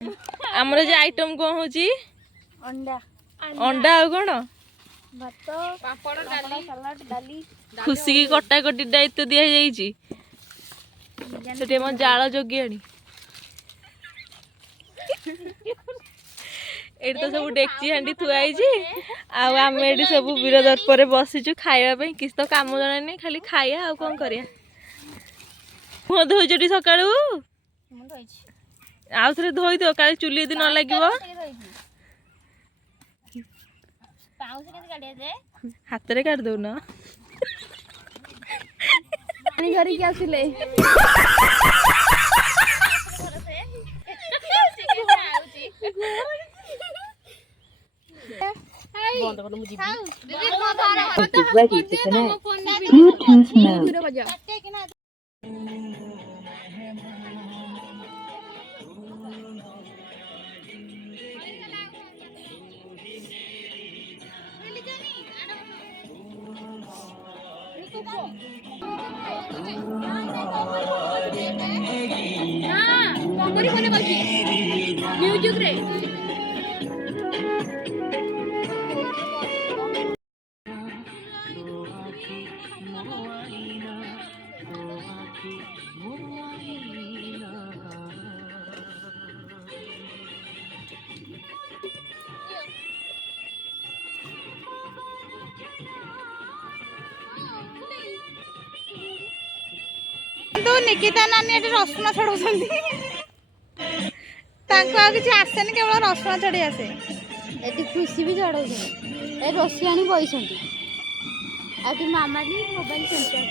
आमर जे आइटम कौन होची अंडा अंडा आ कौन भात पापड़ डाली सलाड डाली खुशी की कटा कटी दायित्व दिया जाइची सेटे म जाळ जोगी आनी एटी तो सब डेक्ची हांडी थुआई आम एटी सब वीरदर पर बसीचु खाइबा किस तो काम जना नहीं खाली खाइया आ कौन करिया मुह धोइचटी सकाळू आउ थे धोई दो काले चुली यदि न लगे हाथ रे काट दो ना घर के आसिले ready to connect. Bluetooth mode. Music रे तो निकिता नानी एटे रसुण छड़ाउछंती ताको आ किछि आसेनी केवल रसुण छड़ी आसे एटी खुशी भी छड़ाउछंती ए रोसियानी बइछंती आटी मामा भी मोबाइल सेंटर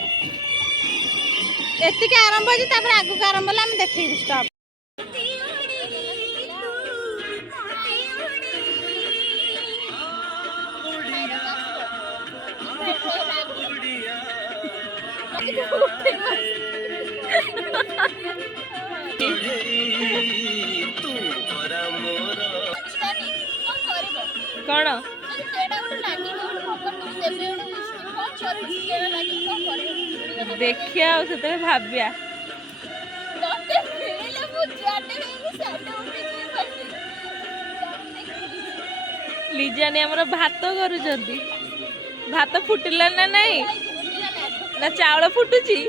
एति के आरंभ होई तापर आगु के आरंभ होला हम देखैबु स्टॉप कौन देखिया से भाविया लिजानी हमर भात करूछंती भात फुटिला ना नहीं ना चावल फुटुची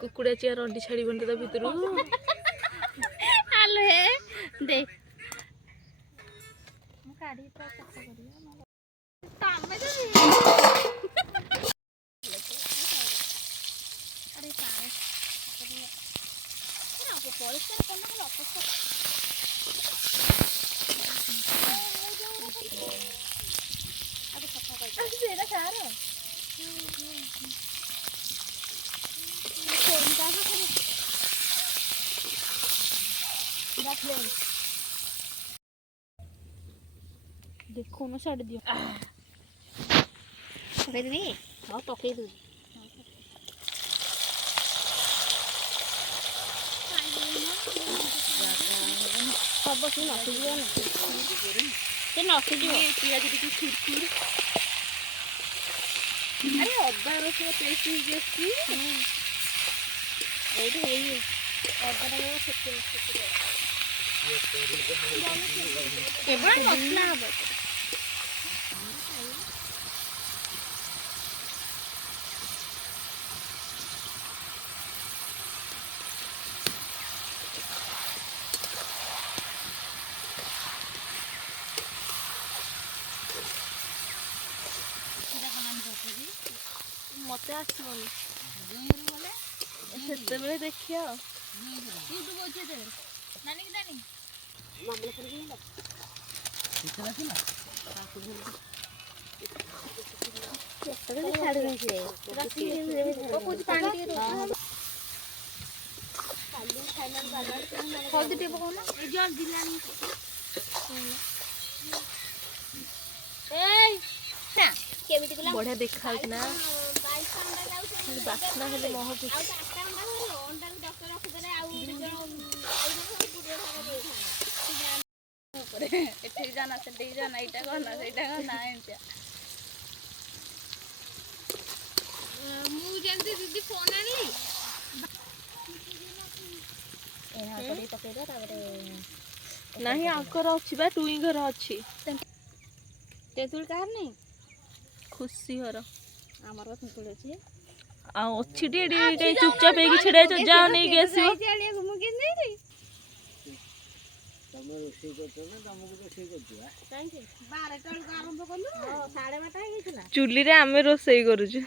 कुकुड़ा चिया रंडी छाड़ी बंद तो भीतर आलो हे देख मु काढी तो कच्चा करिया तामे तो अरे सारे ना को परिष्कार करना हला अपस्कार अरे सफा कर अरे एरा सारा देखो ना छाड़ दियो पकई देबी हां पकई दे सब से नसी दियो ना से नसी दियो पियाज टिके खुरखुर अरे अद्दा रसुण पेस्ट हो जेसी एडी हेई अद्दा रे छेके केवल मसला हबो मत आसबनी से देखिया यूट्यूब अच्छे दे नानी की नानी मामले पर भी कितना किला छाड़ रही है तो कुछ पानी दे दो खाली खाना बाजार खोल दे पको ना ए जल दिलानी ए ना केमिति कला बढ़िया देखा ना बासना हेले मोह ଏଠିକି ଯାନା ସେଠିକି ଯାନା ଏଇଟା କହନା ସେଇଟା କହନା ଏମିତିଆ ମୁଁ ଯେମିତି ଦିଦି ଫୋନ୍ ଆଣିଲି ନାହିଁ ଆଙ୍କର ଅଛି ବା ଟୁଇଁ ଘର ଅଛି ତେନ୍ତୁଳି କାହାର ନାହିଁ ଖୁସି ଘର ଆମର ତେନ୍ତୁଳି ଅଛି ଆଉ ଅଛି ଟିକେ ଚୁପଚାପ ହେଇକି ଛିଡ଼ା ହେଇଛ ଯାଅ ନେଇକି ଆସିବ ମୁଁ କେମିତି ତମେ ରୋଷେଇ କରୁଛ ନା ତମକୁ ରୋଷେଇ କରୁଛୁ? କାହିଁକି 12ଟା ବେଳକୁ ଆରମ୍ଭ କଲୁ 12:30 ହେଇଯାଇଥିଲା ଚୁଲିରେ ଆମେ ରୋଷେଇ କରୁଛୁ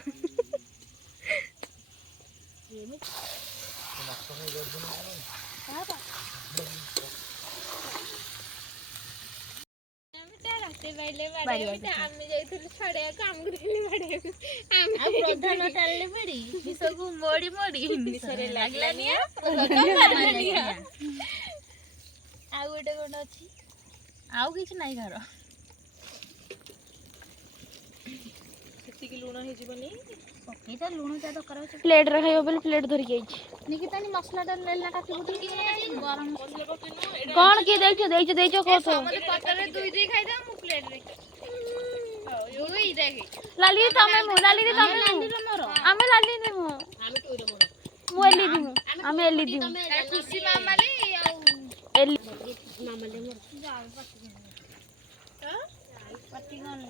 ଆମେ ଯାଇଥିଲୁ ଛଡେଇବାକୁ ଆମକୁ ଦେଖିଲେ ବାଡେଇବାକୁ ପ୍ରଧାନ ଟାଣିଲେ ବାଡି ବିଷକୁ ମୋଡି ବିଷରେ ଲାଗିଲାନି ଆଉ ଗୋଟେ କଣ ଅଛି ଆଉ କିଛି ନାହିଁ ଘର ସେତିକି ଲୁଣ ହେଇଯିବନି ପକେଇଟା ଲୁଣ ଯାହା ଦରକାର ଅଛି ପ୍ଲେଟରେ ଖାଇବ ବୋଲି ପ୍ଲେଟ ଧରିକି ଆଇଛି ନିକିତାନି ମସଲାଟା ନେଲା କାଟିବୁଟି ଗରମ କଣ କିଏ ଦେଇଛ କହୁଛ ମତେ ପତରେ ଦୁଇ ଖାଇଦା ମୁଁ ପ୍ଲେଟରେ ଲାଲି ତମେ ମୁଁ ଲାଲି ତମେ ମୋର ଆମେ ଲାଲି ମୁଁ ମୁଁ ଏଲି ଦିମୁ ଆମେ ଏଲି ଦିମୁ ଖୁସି ମାମାଲି ଆଉ ଏଲି ମାମାଲି ମୋର ପାଟି ଗନି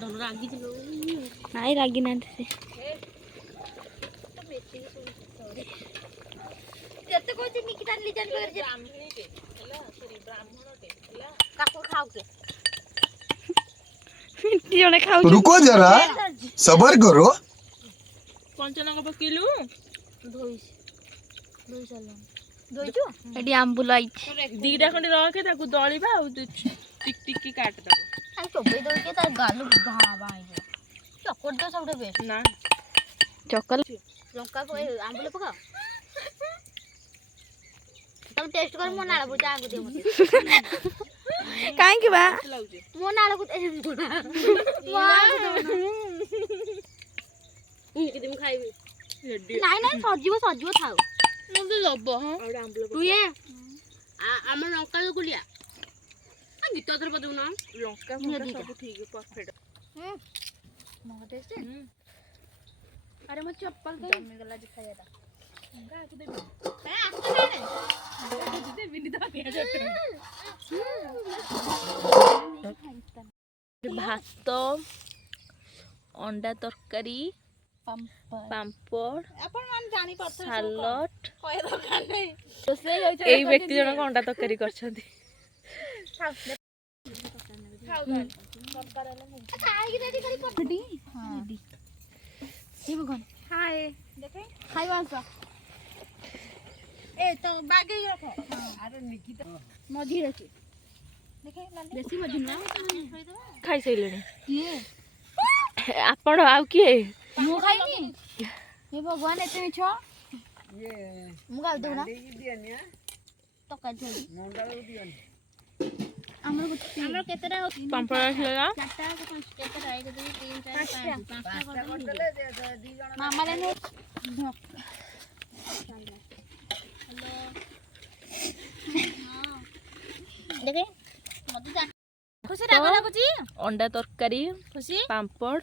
ତୋ ରାଗିଥିଲୁ ନାଇଁ ରାଗି ନାହାନ୍ତି ସେ ଯେତେ କହୁଛି ନିକିତା ଲିଜାନ ପାଖରେ ବ୍ରାହ୍ମଣଟେ ହେଲା ସରି ବ୍ରାହ୍ମଣଟେ ହେଲା କାକୁ ଖାଉ କେ ଜଣେ ଖାଉଛି रुको जरा सबर करो ପଞ୍ଚନଙ୍କ ପକେଇଲୁ ଧୋଇ ସାରିଲାଣି ଧୋଇଛୁ ଏଠି ଆମ୍ବୁଲ ଆଇଛି ଦିଟା ଖଣ୍ଡେ ରଖେ ତାକୁ ଦଳିବା ଆଉ ଟିକ ଟିକି କାଟିଦବ ଆଉ ଚୋବେଇ ଦଉଛି ତା ଗାଲୁ ହେଇଯିବ ଚକଟ ତ ସବୁଠୁ ବେଷ୍ଟ ନା ଚକଲ ଲଙ୍କା ଆମ୍ବୁଲ ପକାଅ ତମେ ଟେଷ୍ଟ କର ମୋ ନାଳ ବୁଝା ଆଗୁ ଦିଅ ମତେ କାହିଁକି ବା ମୋ ନାଳକୁ ଖାଇବି ନାଇଁ ନାଇଁ ସଜିବ ଥାଉ ମତେ ଦବ ହଁ ତୁ ଆମ ଲଙ୍କା ଗୁଲିଆ ଗୀତ ଧର ବଦଉ ନା ଲଙ୍କା ସବୁ ଠିକ ପରଫେକ୍ଟ ଆରେ ମୋ ଚପ୍ପଲ ଜମିଗଲା ଯେ ଖାଇବାଟା ଭାତ ଅଣ୍ଡା ତରକାରୀ ପାମ୍ପଡ଼ ସାଲଟ ଏଇ ବ୍ୟକ୍ତି ଜଣକ ଅଣ୍ଡା ତରକାରୀ କରିଛନ୍ତି ଖାଇସାରିଲେଣି ଆପଣ ଆଉ କିଏ ମୁଁ ଖାଇନି ଏ ଭଗବାନ ଏତେ ମିଛ ମୁଁ ଗାଳି ଦେବୁ ନା ତରକାରୀ ଆମର କେତେଟା ପାମ୍ପଡ଼ ଆସିଲା କେତେଟା 1 2 3 4 5 ମାମା ରେ ଦେଖେ ମତେ ଖୁସି ରାଗ ଲାଗୁଛି ଅଣ୍ଡା ତରକାରୀ ଖୁସି ପାମ୍ପଡ଼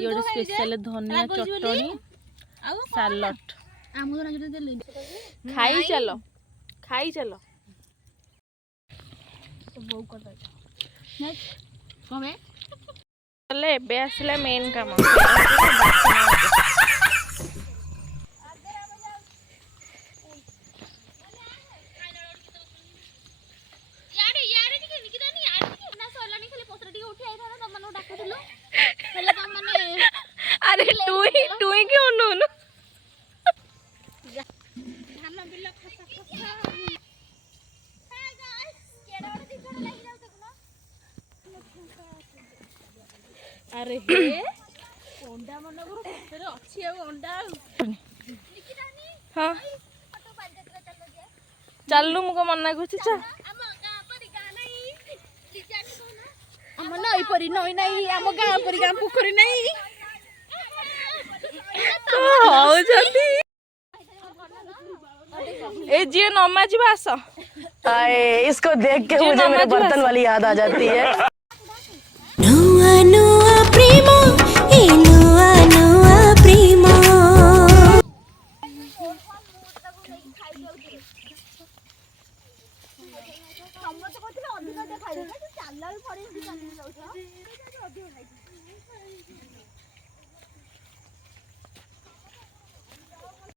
ଇଏ ଗୋଟେ ସ୍ପେଶାଲ ଧନିଆ ଚଟଣି ଆଉ ସାଲଟ ଆମକୁ ରାଜରେ ଦେଲେ ଖାଇ ଚାଲ ବୋଉ କରିଦଉଛି କଣ ତାହେଲେ ଏବେ ଆସିଲା ମେନ୍ କାମ ଆରେ ଟୁଇଁ କି ଅନଉନୁ ଆରେ ଅଣ୍ଡା ମନକରୁ ପଛରେ ଅଛି ଆଉ ଅଣ୍ଡା ଆଉ ହଁ ଚାଲୁ ମୁଁ କଣ ମନା କରୁଛି ଚା ଆମ ନଈ ପରି ନଈ ନାହିଁ ଆମ ଗାଁ ପରି ଗାଁ ପୋଖରୀ ନାହିଁ ହଉଛନ୍ତି ए जी नमा जी आस इसको देख के मुझे मेरे बर्तन वाली याद आ जाती है। नुआ नुआ प्रेमो ए नुआ नुआ प्रेमो। ସମସ୍ତେ କହୁଥିଲେ ଅଧିକ ଖାଇଦେବେ ଚାଲିଲା ବେଳକୁ ପଡିକି ଚାଲି ଯାଉଛ।